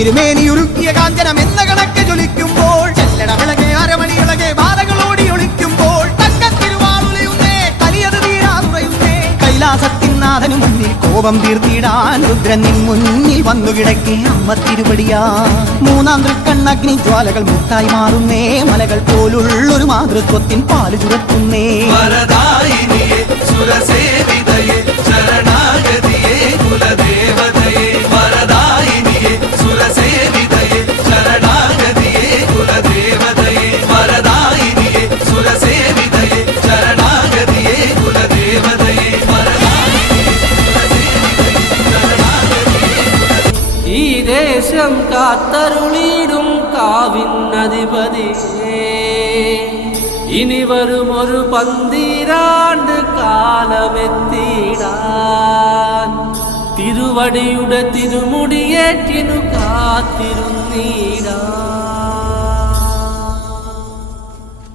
തിരുമേനിയുരുക്കിയ കാഞ്ചനം എന്ന കണക്ക് ജ്വലിക്കുമ്പോൾ ചെല്ലടവിളകെ അരമണിയിളകെ ബാധകളോടി ഒളിക്കുമ്പോൾ തങ്കത്തിരുവാളുലയുന്നേ കലിയത് തീരാതുറയുന്നേ കൈലാസത്തിൻ നാഥനു മുന്നിൽ കോപം തീർത്തിടാൻ രുദ്രൻ നിൻ മുന്നിൽ വന്നു കിടക്കേ അമ്മ തിരുപടിയാ മൂന്നാം തൃക്കണ്ണഗ്നി ജ്വാലകൾ മുത്തായി മാറുന്നേ മലകൾ പോലുള്ളൊരു മാതൃത്വത്തിൻ പാല് ചുരത്തുന്നേ ശരണാഗതിയേ കുലദേവതയേ വരദായിനിയേ സുരസേവിതയേ ശരണാഗതിയേ കുലദേവതയേ വരദായിനിയേ സുരസേവിതയേ ശരണാഗതിയേ കുലദേവതയേ ഈ ദേശം കാത്തരുളിടും കാവിന്നധിപതിയേ ഇനി വരും ഒരു 12 കാലമെത്തിടാൻ തിരുവടിയുടെ തിരുമുടിയേറ്റിനു കാത്തിരുന്നീ